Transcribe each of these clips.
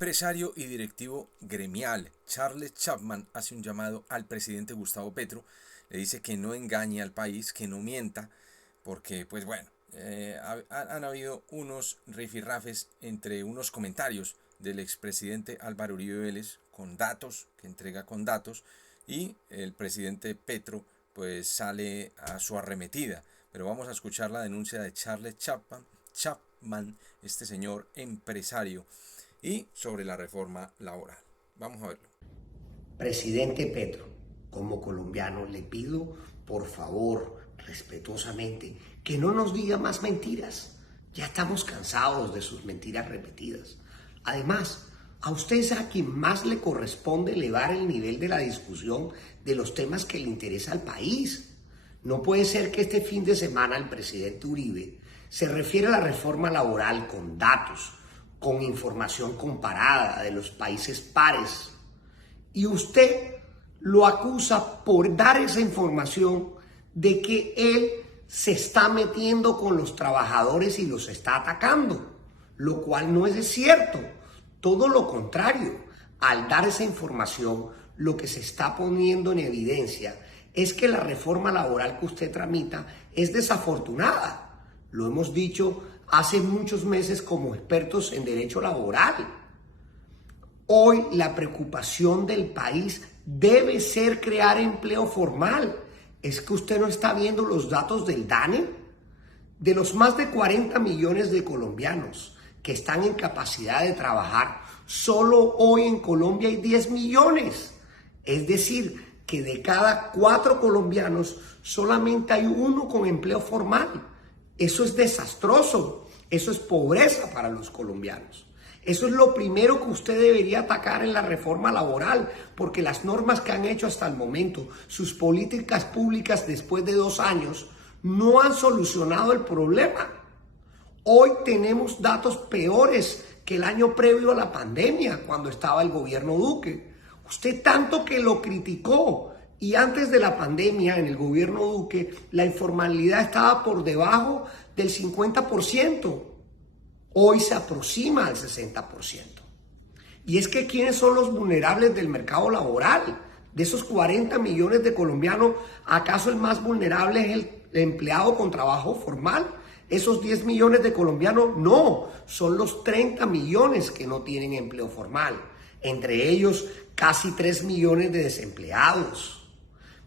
Empresario y directivo gremial Charles Chapman hace un llamado al presidente Gustavo Petro. Le dice que no engañe al país, que no mienta, porque pues bueno, han habido unos rifirrafes entre unos comentarios del expresidente Álvaro Uribe Vélez con datos, que entrega con datos, y el presidente Petro pues sale a su arremetida. Pero vamos a escuchar la denuncia de Charles Chapman, este señor empresario, y sobre la reforma laboral. Vamos a verlo. Presidente Petro, como colombiano le pido, por favor, respetuosamente, que no nos diga más mentiras. Ya estamos cansados de sus mentiras repetidas. Además, a usted es a quien más le corresponde elevar el nivel de la discusión de los temas que le interesa al país. No puede ser que este fin de semana el presidente Uribe se refiere a la reforma laboral con datos, con información comparada de los países pares, y usted lo acusa por dar esa información de que él se está metiendo con los trabajadores y los está atacando, lo cual no es cierto. Todo lo contrario, al dar esa información, lo que se está poniendo en evidencia es que la reforma laboral que usted tramita es desafortunada. Lo hemos dicho hace muchos meses como expertos en derecho laboral. Hoy la preocupación del país debe ser crear empleo formal. ¿Es que usted no está viendo los datos del DANE? De los más de 40 millones de colombianos que están en capacidad de trabajar, solo hoy en Colombia hay 10 millones. Es decir, que de cada 4 colombianos solamente hay 1 con empleo formal. Eso es desastroso, eso es pobreza para los colombianos. Eso es lo primero que usted debería atacar en la reforma laboral, porque las normas que han hecho hasta el momento, sus políticas públicas después de 2 años, no han solucionado el problema. Hoy tenemos datos peores que el año previo a la pandemia, cuando estaba el gobierno Duque. Usted tanto que lo criticó, y antes de la pandemia, en el gobierno Duque, la informalidad estaba por debajo del 50%. Hoy se aproxima al 60%. Y es que ¿quiénes son los vulnerables del mercado laboral? De esos 40 millones de colombianos, ¿acaso el más vulnerable es el empleado con trabajo formal? Esos 10 millones de colombianos, no, son los 30 millones que no tienen empleo formal. Entre ellos, casi 3 millones de desempleados.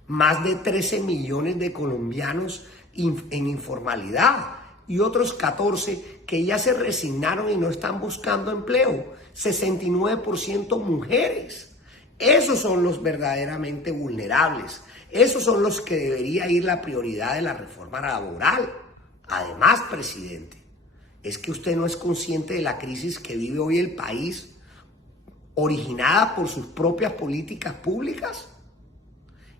Más de 13 millones de colombianos en informalidad y otros 14 que ya se resignaron y no están buscando empleo. 69% mujeres. Esos son los verdaderamente vulnerables. Esos son los que debería ir la prioridad de la reforma laboral. Además, presidente, ¿es que usted no es consciente de la crisis que vive hoy el país, originada por sus propias políticas públicas?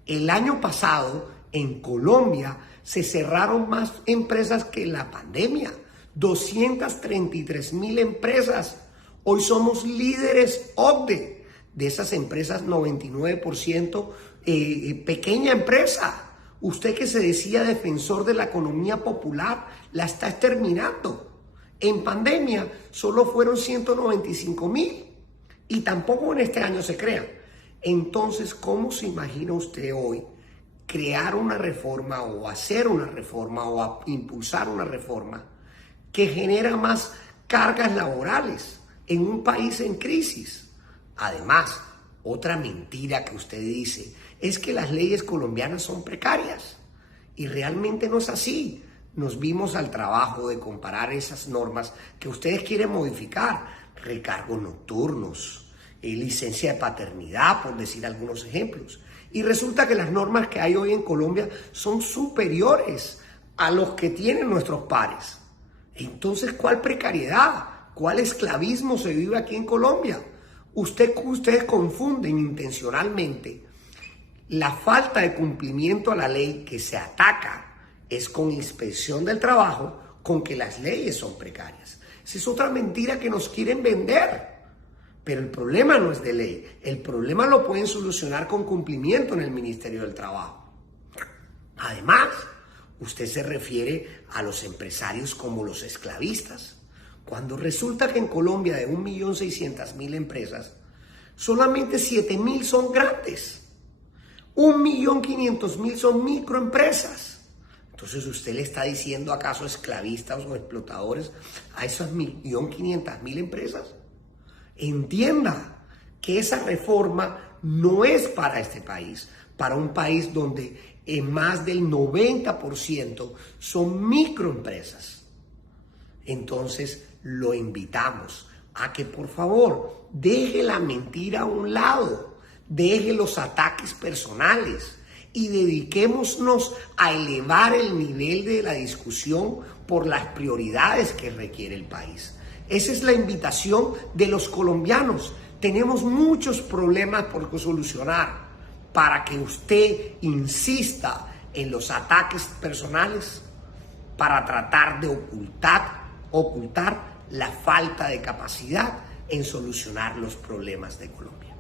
El año pasado, en Colombia, se cerraron más empresas que en la pandemia. 233,000 empresas. Hoy somos líderes OCDE. De esas empresas, 99% pequeña empresa. Usted que se decía defensor de la economía popular, la está exterminando. En pandemia, solo fueron 195,000. Y tampoco en este año se crean. Entonces, ¿cómo se imagina usted hoy crear una reforma o hacer una reforma o impulsar una reforma que genera más cargas laborales en un país en crisis? Además, otra mentira que usted dice es que las leyes colombianas son precarias. Y realmente no es así. Nos vimos al trabajo de comparar esas normas que ustedes quieren modificar. Recargos nocturnos, licencia de paternidad, por decir algunos ejemplos. Y resulta que las normas que hay hoy en Colombia son superiores a los que tienen nuestros pares. Entonces, ¿cuál precariedad? ¿Cuál esclavismo se vive aquí en Colombia? Ustedes confunden intencionalmente la falta de cumplimiento a la ley que se ataca es con inspección del trabajo, con que las leyes son precarias. Esa es otra mentira que nos quieren vender. Pero el problema no es de ley, el problema lo pueden solucionar con cumplimiento en el Ministerio del Trabajo. Además, usted se refiere a los empresarios como los esclavistas. Cuando resulta que en Colombia de 1.600.000 empresas, solamente 7.000 son grandes. 1.500.000 son microempresas. Entonces, ¿usted le está diciendo acaso esclavistas o explotadores a esas 1.500.000 empresas? Entienda que esa reforma no es para este país, para un país donde más del 90% son microempresas. Entonces, lo invitamos a que por favor deje la mentira a un lado, deje los ataques personales y dediquémonos a elevar el nivel de la discusión por las prioridades que requiere el país. Esa es la invitación de los colombianos. Tenemos muchos problemas por solucionar para que usted insista en los ataques personales para tratar de ocultar la falta de capacidad en solucionar los problemas de Colombia.